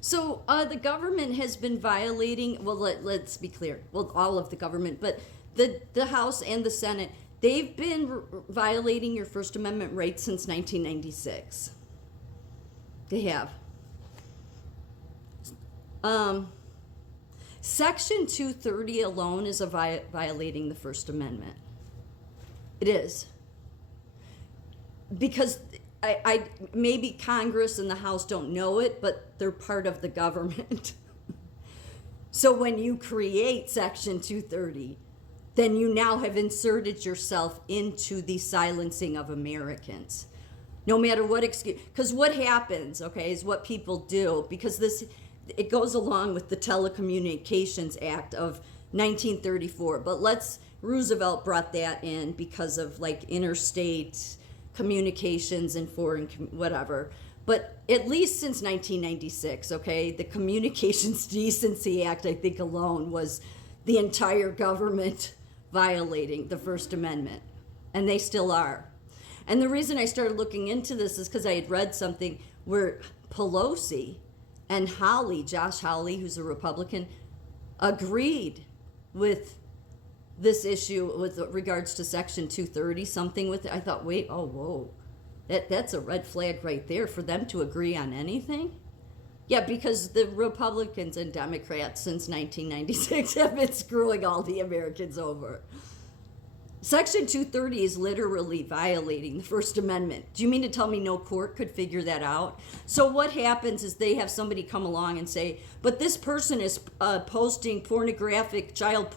So the government has been violating, well, let's be clear, well, all of the government, but the House and the Senate, they've been violating your First Amendment rights since 1996. They have. Section 230 alone is violating the First Amendment. It is. Because I maybe Congress and the House don't know it, but they're part of the government. So when you create Section 230, then you now have inserted yourself into the silencing of Americans. No matter what excuse, because what happens, okay, is what people do, because it goes along with the Telecommunications Act of 1934. But Roosevelt brought that in because of like interstate communications and foreign whatever. But at least since 1996, okay, the Communications Decency Act, I think alone was the entire government violating the First Amendment. And they still are. And the reason I started looking into this is because I had read something where Pelosi and Josh Hawley, who's a Republican, agreed with this issue with regards to Section 230, something with it. I thought, wait, oh, whoa. That's a red flag right there for them to agree on anything. Yeah, because the Republicans and Democrats since 1996 have been screwing all the Americans over. Section 230 is literally violating the First Amendment. Do you mean to tell me no court could figure that out? So what happens is they have somebody come along and say, but this person is posting pornographic child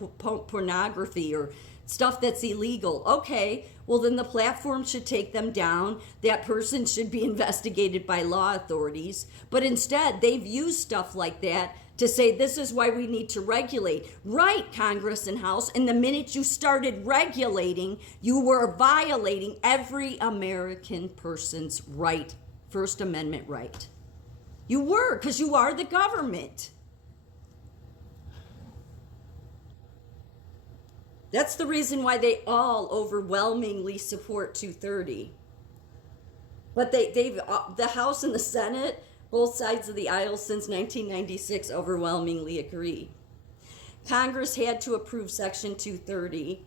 pornography or stuff that's illegal. Okay, well then the platform should take them down. That person should be investigated by law authorities. But instead, they've used stuff like that to say this is why we need to regulate. Right, Congress and House, and the minute you started regulating, you were violating every American person's right, First Amendment right. You were, because you are the government. That's the reason why they all overwhelmingly support 230. But the House and the Senate, both sides of the aisle since 1996 overwhelmingly agree. Congress had to approve Section 230.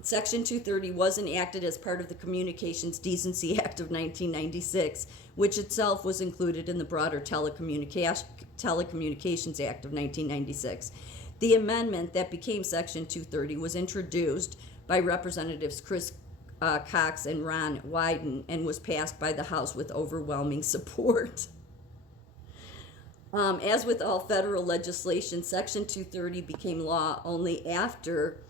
Section 230 was enacted as part of the Communications Decency Act of 1996, which itself was included in the broader Telecommunications Act of 1996. The amendment that became Section 230 was introduced by Representatives Chris Cox and Ron Wyden and was passed by the House with overwhelming support. As with all federal legislation, Section 230 became law only after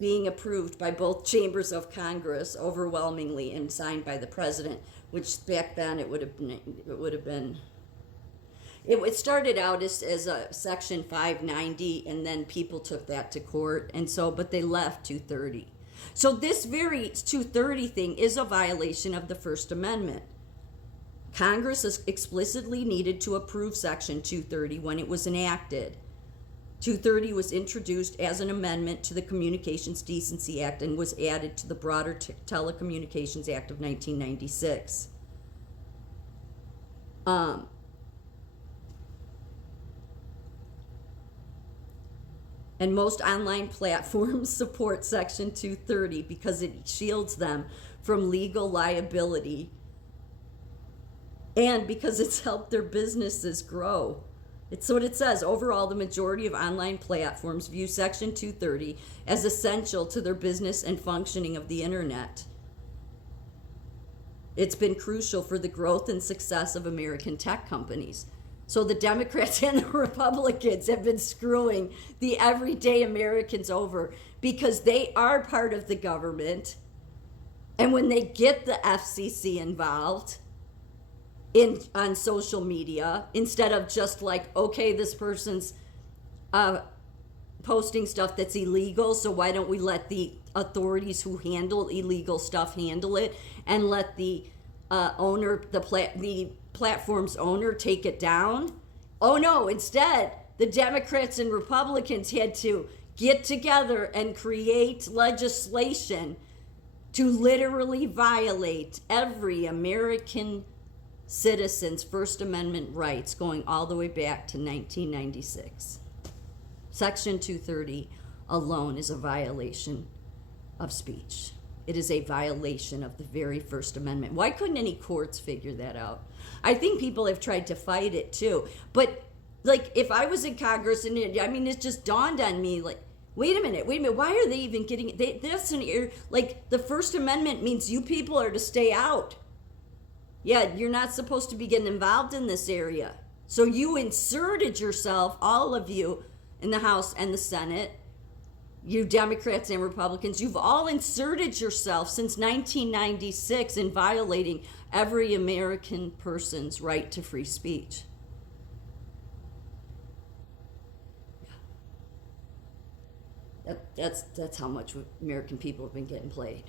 being approved by both chambers of Congress overwhelmingly and signed by the president, which back then it would have been. It started out as a Section 590, and then people took that to court, but they left 230. So this very 230 thing is a violation of the First Amendment. Congress explicitly needed to approve Section 230 when it was enacted. 230 was introduced as an amendment to the Communications Decency Act and was added to the broader Telecommunications Act of 1996. And most online platforms support Section 230 because it shields them from legal liability and because it's helped their businesses grow. It's what it says. Overall, the majority of online platforms view Section 230 as essential to their business and functioning of the internet. It's been crucial for the growth and success of American tech companies. So the Democrats and the Republicans have been screwing the everyday Americans over because they are part of the government. And when they get the FCC involved on social media, instead of just like, okay, this person's posting stuff that's illegal, so why don't we let the authorities who handle illegal stuff handle it and let the platform's owner take it down? Oh no, instead, the Democrats and Republicans had to get together and create legislation to literally violate every American citizens' First Amendment rights going all the way back to 1996. Section 230 alone is a violation of speech. It is a violation of the very First Amendment. Why couldn't any courts figure that out? I think people have tried to fight it too. But, like, if I was in Congress, and it just dawned on me, like, wait a minute, why are they even getting it? That's like, the First Amendment means you people are to stay out. Yeah, you're not supposed to be getting involved in this area. So you inserted yourself, all of you, in the House and the Senate, you Democrats and Republicans, you've all inserted yourself since 1996 in violating every American person's right to free speech. That's how much American people have been getting played.